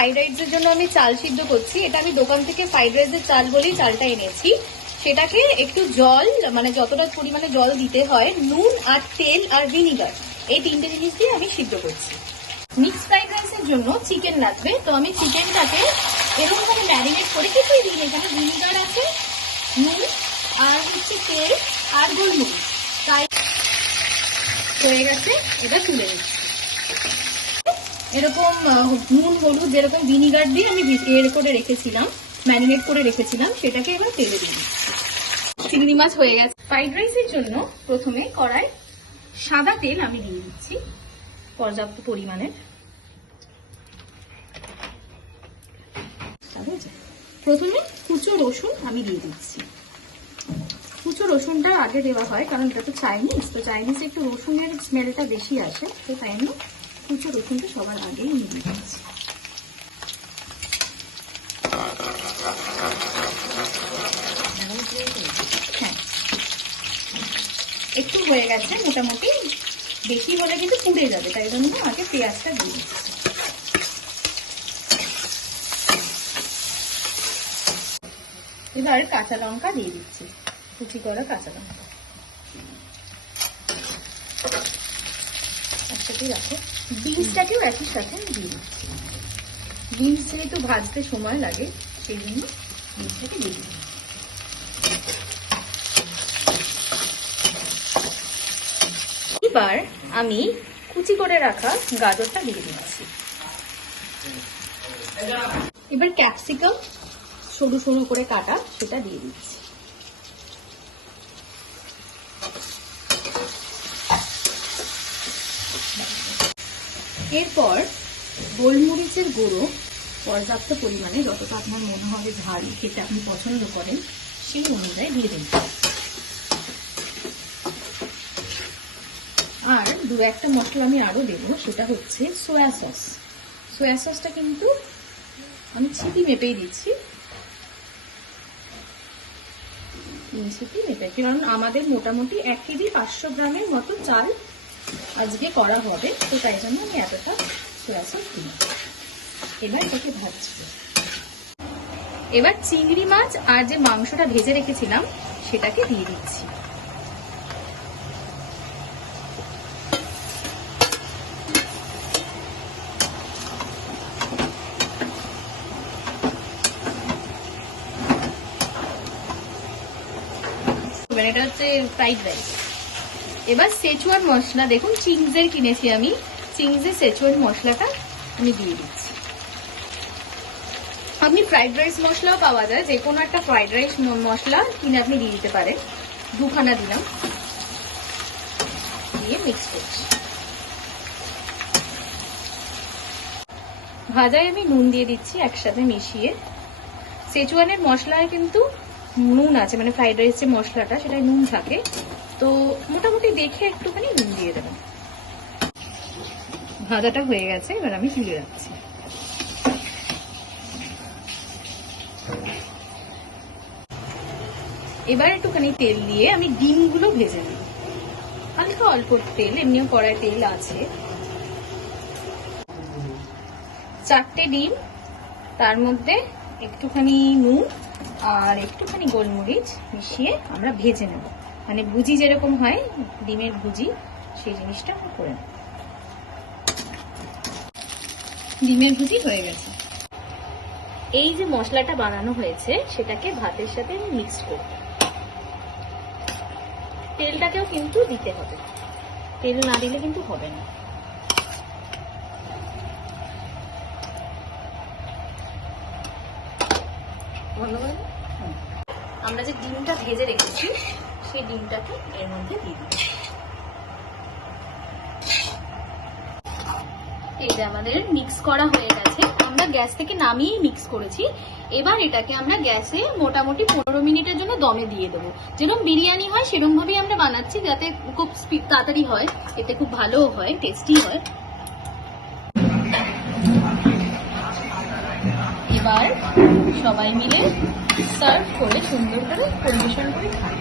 Fried রাইসের জন্য আমি চাল সিদ্ধ করছি। এটা আমি দোকান থেকে ফ্রাইড রাইসের চাল বলেই চালটা এনেছি। সেটাকে একটু জল, মানে যতটা পরিমাণে জল দিতে হয়, নুন আর তেল আর ভিনিগার, এই 3টে জিনিস দিয়ে আমি সিদ্ধ করছি। মিক্স ফ্রাইড রাইসের জন্য চিকেন লাগবে। তো আমি চিকেনটাকে এরকম ভাবে ম্যারিনেট করে কিছুই দিই, এখানে ভিনিগার আছে, নুন আর হচ্ছে তেল আর গোলমরিচ, তাই হয়ে গেছে। এটা তুলে নিচ্ছি। এরকম নুন হলুদ যেরকম ভিনিগার দিয়ে আমি এর করে রেখেছিলাম, ম্যারিনেট করে রেখেছিলাম, সেটাকে এবার তেলে দিয়ে দিচ্ছি। চিংড়ি মাছ হয়ে গেছে। ফ্রাইড রাইসের জন্য প্রথমে কড়াই সাদা তেল আমি দিয়ে দিচ্ছি পর্যাপ্ত পরিমাণে। প্রথমে কুচো রসুন আমি দিয়ে দিচ্ছি। কুচো রসুনটা আগে দেওয়া হয় কারণ এটা তো চাইনিজ, তো চাইনিজে একটু রসুনের স্মেলটা বেশি আসে, তো তাই আমি কুচো রসুনটা সবার আগেই দিয়ে দিচ্ছি। হ্যাঁ, একটু হয়ে গেছে মোটামুটি, বেশি হলে কিন্তু পুড়ে যাবে, তাই জন্য আগে পেঁয়াজটা দিয়ে দিচ্ছি। এবার কাঁচা লঙ্কা দিয়ে দিচ্ছি, কুচি করা কাঁচা লঙ্কা একসাথে রাখো। বিনসটাকেও একই সাথে দিয়ে দিচ্ছি। বিনস যেহেতু ভাজতে সময় লাগে সেই জন্য বিনসটাকে দিয়ে দিচ্ছি। এবার আমি কুচি করে রাখা গাজরটা দিয়ে দিচ্ছি। এবার ক্যাপসিকাম সরু সরু করে কাটা, সেটা দিয়ে দিচ্ছি। এরপর গোলমরিচের গুঁড়ো পর্যাপ্ত পরিমাণে, যতটা আপনার মনে হবে ঝাল খেতে আপনি পছন্দ করেন সেই অনুযায়ী দিয়ে দিন। আর দু একটা মশলা আমি আরো দেবো, সেটা হচ্ছে সোয়া সস। সোয়া সসটা কিন্তু আমি ছিপি মেপেই দিচ্ছি, 3 ছিপি মেপে, কারণ আমাদের মোটামুটি 1 কেজি 500 গ্রামের মতো চাল আজকে করা হবে, তো তাই জন্য আমি এতটা সোয়া সস দিই। এবার এটাকে ভাজছি। এবার চিংড়ি মাছ আর যে মাংসটা ভেজে রেখেছিলাম সেটাকে দিয়ে দিচ্ছি। এটা হচ্ছে ফ্রাইড রাইস। এবার সেচুয়ান মশলা, দেখুন চিংসের কিনেছি আমি, চিংসের সেচুয়ান মশলাটা আমি দিয়ে দিচ্ছি। আপনি ফ্রাইড রাইস মশলাও পাওয়া যায়, যে কোনো একটা ফ্রাইড রাইস মশলা কিনে আপনি দিয়ে দিতে পারেন। 2খানা দিলাম, দিয়ে মিক্স করছি। ভাজায় আমি নুন দিয়ে দিচ্ছি একসাথে মিশিয়ে। সেচুয়ানের মশলায় কিন্তু নুন আছে, মানে ফ্রাইড রাইস যে মশলাটা সেটাই নুন থাকে, তো মোটামুটি দেখে একটুখানি নুন দিয়ে দেবেন। ভাজাটা হয়ে গেছে, এবার আমি তুলে রাখছি। এবার একটুখানি তেল দিয়ে আমি ডিমগুলো ভেজে নেব, হালকা অল্প তেল, এমনিও কড়াই তেল আছে। 4টে ডিম, তার মধ্যে একটুখানি নুন আর একটুখানি গোলমরিচ মিশিয়ে আমরা ভেজে নেব, মানে ভুজি যেরকম হয় ডিমের ভুজি, সেই জিনিসটা আমরা করে নেব। ডিমের ভুজি হয়ে গেছে। এই যে মশলাটা বানানো হয়েছে সেটাকে ভাতের সাথে মিক্স করব। তেলটাকেও কিন্তু দিতে হবে, তেল না দিলে কিন্তু হবে না। আমরা যে ডিমটা ভেজে রেখেছি সেই ডিমটাকে এর মধ্যে দিয়ে দিচ্ছি। এই যে আমাদের মিক্স করা হয়ে গেছে, আমরা গ্যাস থেকে নামিয়ে মিক্স করেছি। এবার এটাকে আমরা গ্যাসে মোটামুটি 15 মিনিটের জন্য দমে দিয়ে দেবো। যেরকম বিরিয়ানি হয় সেরকম ভাবেই আমরা বানাচ্ছি, যাতে খুব তাড়াতাড়ি হয়, এতে খুব ভালো হয়, টেস্টি হয়। এবার সবাই মিলে সার্ভ করে সুন্দর করে পরিবেশন করে খাই।